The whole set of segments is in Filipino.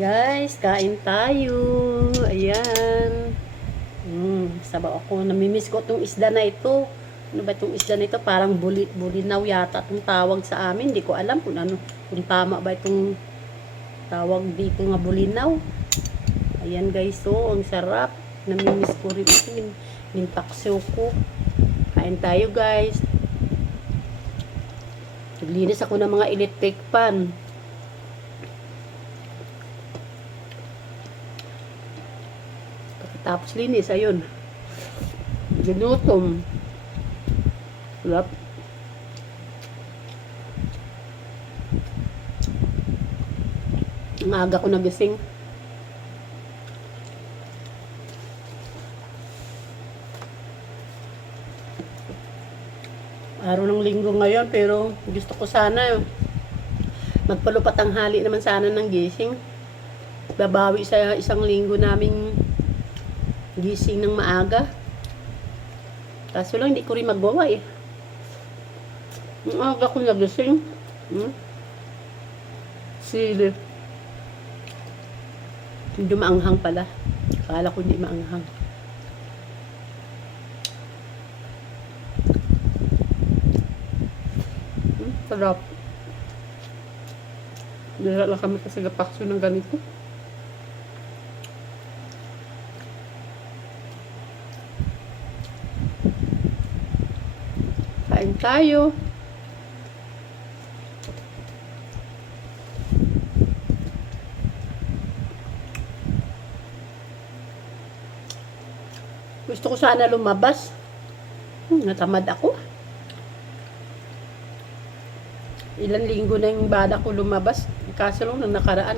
Guys, kain tayo. Ayan. Mm, sabaw ako. Namimiss ko itong isda na ito. Ano ba itong isda na ito? Parang buli, bulinaw yata itong tawag sa amin. Hindi ko alam kung ano. Kung tama ba itong tawag dito nga bulinaw. Ayan guys, so ang sarap. Namimiss ko rin ito. Yung, ko. Kain tayo guys. Naglinis ako ng mga electric pan. Tapos linis, ayun. Ginutom. Sarap. Ang ko nagising. Araw ng linggo ngayon, pero gusto ko sana magpalupat ang hali naman sana ng gising. Babawi sa isang linggo naming gising ng maaga. Kaso lang, hindi ko rin magawa eh. Ang aga ko nagising. Hmm? Sili. Hindi maanghang pala. Akala ko hindi maanghang. Hmm, sarap. Dira lang kami kasi gapakso ng ganito. Kain tayo. Gusto ko sana lumabas. Hmm, natamad ako. Ilan linggo na yung bala ko lumabas. Kaso lang nang nakaraan.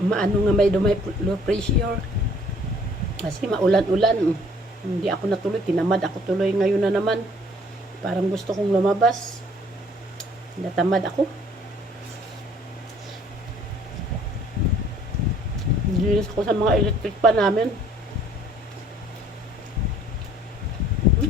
Maano nga may dumay low pressure. Kasi maulan-ulan. Hindi ako natuloy. Tinamad ako tuloy ngayon na naman. Parang gusto kong lumabas. Natamad ako. Linis ko sa mga electric pa namin. Hmm?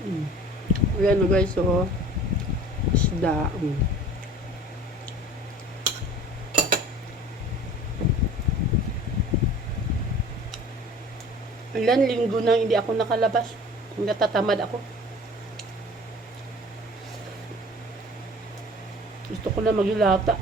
Hmm. Ayan o guys, so isda. Mm. Ilan linggo na hindi ako nakalabas. Natatamad ako. Gusto ko na maglata.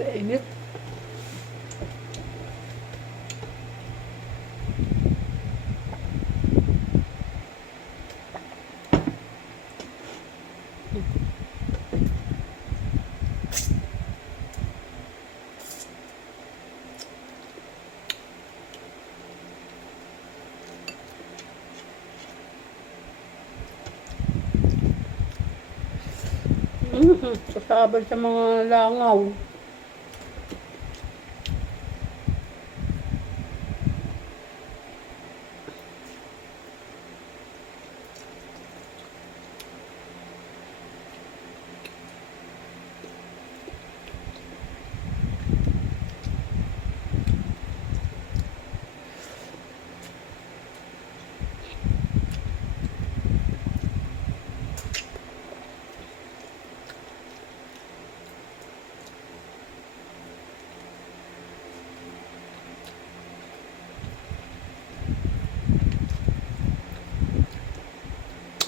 Mm-hmm. Kasabal sa mga langaw.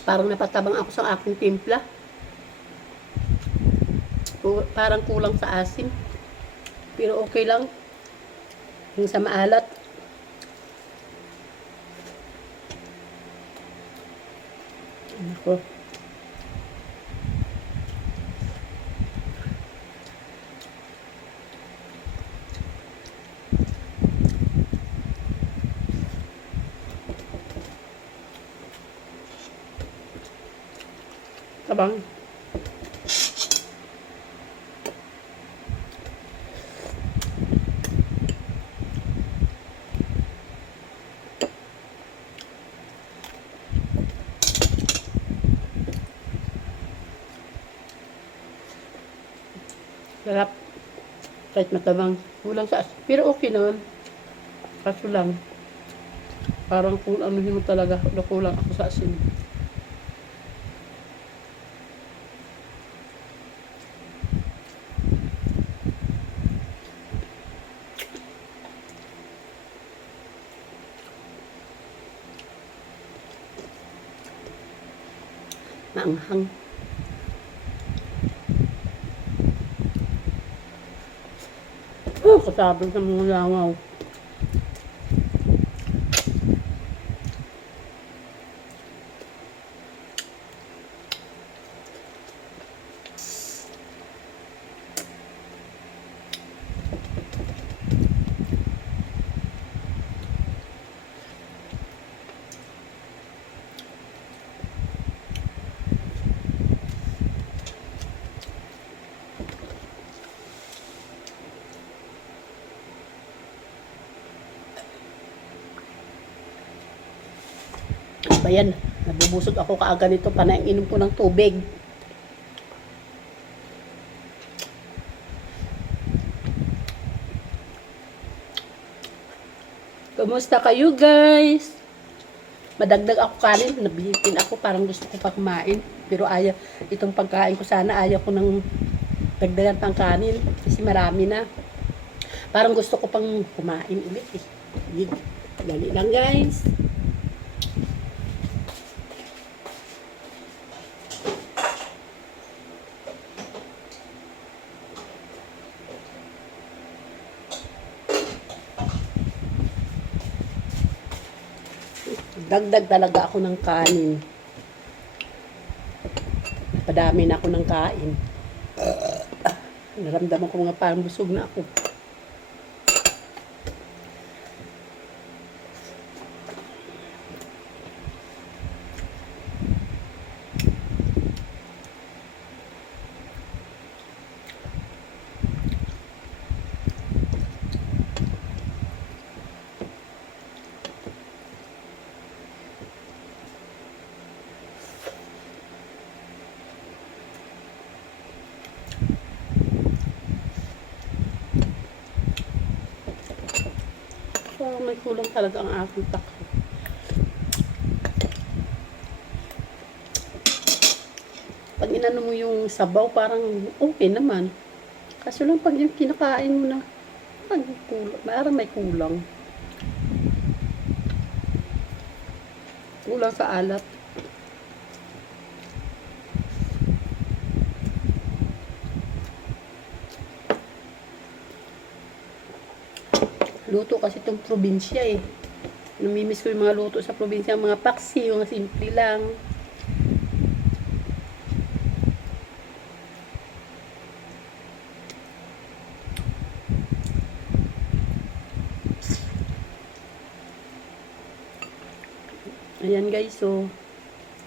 Parang napatabang ako sa aking timpla. Parang kulang sa asim. Pero okay lang. Yung sa maalat. Ako. Sarap. Kahit matabang. Kulang sa asin. Pero okay naman. Kaso lang. Parang kung ano mo talaga. Nakulang ako sa asin. Maanghang. Oh, kasabi sa mga Ba yan? Nabubusog ako kaaga nito pa na inom ko ng tubig. Kumusta kayo guys? Madagdag ako kanin, nabitin ako, parang gusto ko pa kumain. Pero ayaw, itong pagkain ko sana, ayaw ko ng dagdagan pang kanin. Kasi marami na. Parang gusto ko pang kumain ulit eh. Dali lang guys. Dagdag talaga ako ng kanin. Padami na ako ng kain. Naramdaman ko nga parang busog na ako. So, may kulang talaga ang aking takbo. Pag inano mo yung sabaw, parang okay naman. Kaso lang pag yung kinakain mo na, parang kulang, parang may kulang. Kulang sa alat. Luto kasi itong probinsya eh. Namimiss ko yung mga luto sa probinsya, mga paksi, yung simple lang. Ayan guys, so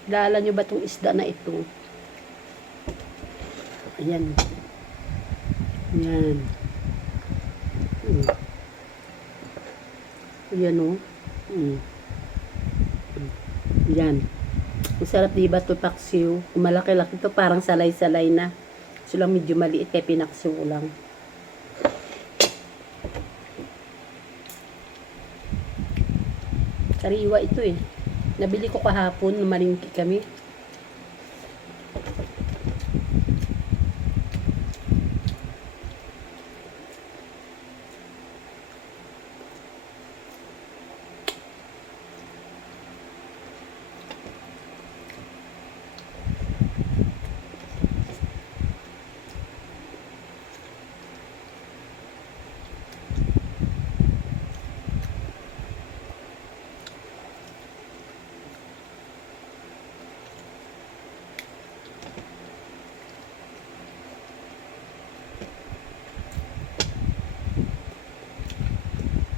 Dala nyo ba itong isda na ito? Ayan. Ayan. Mm. Ayan o. Mm. Yan. Ang sarap diba ito paksiw. Kung malaki-laki ito, parang salay-salay na. So lang medyo maliit kaya pinaksiw lang. Sariwa ito eh. Nabili ko kahapon, malingki kami.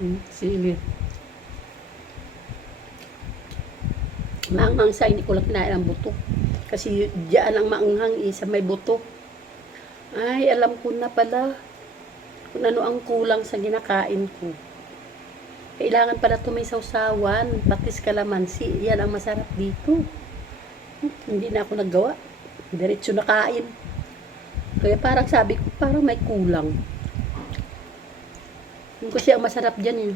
Hmm, sili. Maanghang sa hindi ko lang ang buto. Kasi diyan ang maanghang eh, sa may buto. Ay, alam ko na pala kung ano ang kulang sa ginakain ko. Kailangan pala ito may sausawan, patis kalamansi. Yan ang masarap dito. Hmm, hindi na ako naggawa. Diretso na kain. Kaya parang sabi ko, parang may kulang. Yung kasi ang masarap dyan eh.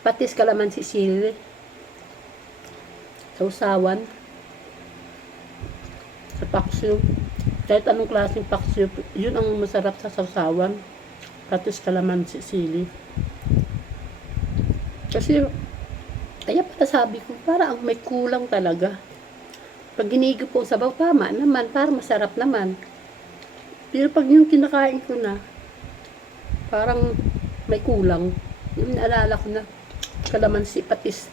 Patis kalamansi sili. Sausawan. Sa paksiw. Kahit anong klaseng paksiw, yun ang masarap sa sausawan. Patis kalamansi sili. Kasi, kaya pala sabi ko, parang may kulang talaga. Pag ginigip ko ang sabaw, tama naman, parang masarap naman. Pero pag yung kinakain ko na, parang may kulang. Yung naalala ko na, kalamansi patis.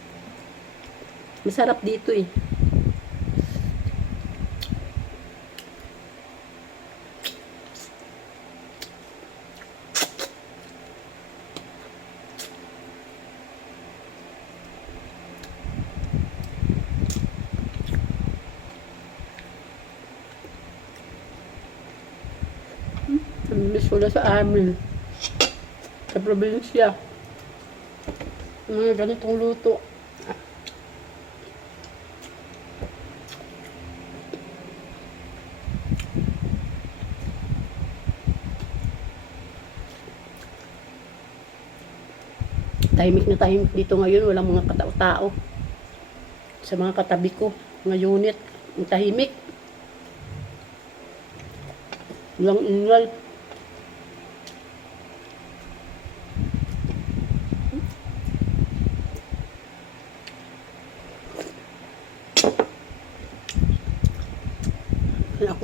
Masarap dito eh. Namiss ko na sa amin. Sa probinsya. Mga ganitong luto. Tahimik na tahimik dito ngayon. Walang mga katao-tao. Sa mga katabi ko. Mga unit. Ang tahimik. Walang ingay.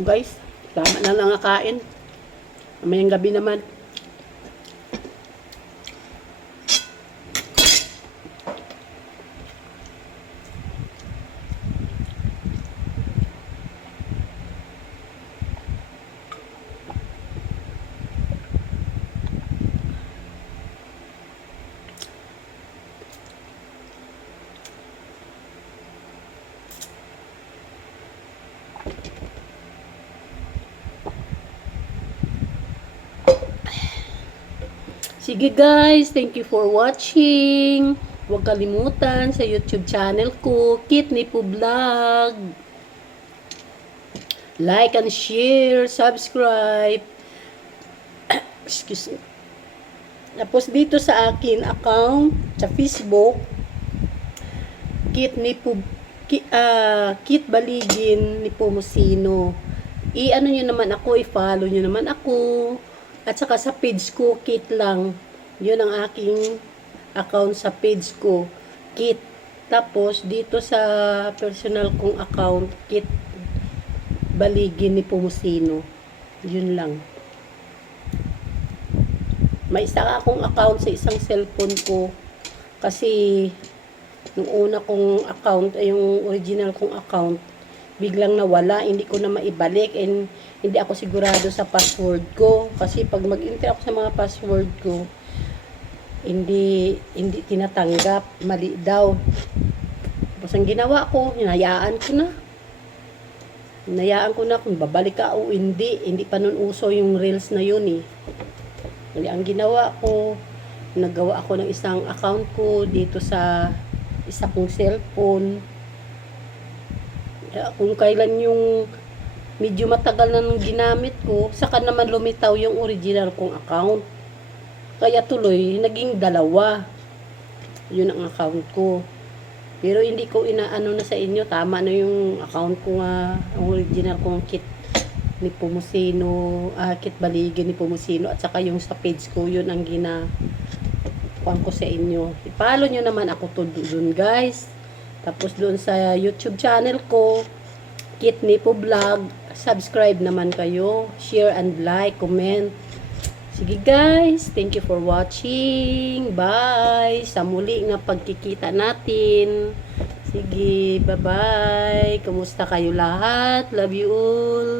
Guys. Tama na lang ang kain. Mamayang gabi naman. Sige guys, thank you for watching. Huwag kalimutan sa YouTube channel ko, Kitney po Vlog. Like and share, subscribe. Excuse me. Tapos dito sa akin account sa Facebook, Kit ni po Kit, ah, Kit Baligin ni Pumusino. I-ano nyo naman ako, i-follow nyo naman ako. At saka sa page ko, Kit lang. Yun ang aking account sa page ko, Kit. Tapos, dito sa personal kong account, Kit Baligin ni Pumusino. Yun lang. May isa akong account sa isang cellphone ko. Kasi, nung una kong account, ay yung original kong account, biglang nawala, hindi ko na maibalik and hindi ako sigurado sa password ko kasi pag mag-enter ako sa mga password ko hindi hindi tinatanggap, mali daw. Tapos ang ginawa ko, hinayaan ko na. Hinayaan ko na kung babalik ka o hindi. Hindi pa nun uso yung reels na yun eh. Hindi, ang ginawa ko, nagawa ako ng isang account ko dito sa isa kong cellphone. Kung kailan yung medyo matagal na nung ginamit ko, saka naman lumitaw yung original kong account. Kaya tuloy, naging dalawa. Yun ang account ko. Pero hindi ko inaano na sa inyo, tama na yung account ko nga, ang original kong kit ni Pumusino, ah, kit baligin ni Pumusino, at saka yung sa page ko, yun ang gina kuhan ko sa inyo. I-follow nyo naman ako to dun guys. Tapos doon sa YouTube channel ko, Kit Nipo Vlog, subscribe naman kayo, share and like, comment. Sige guys, thank you for watching. Bye! Sa muli nga pagkikita natin. Sige, bye-bye. Kumusta kayo lahat? Love you all.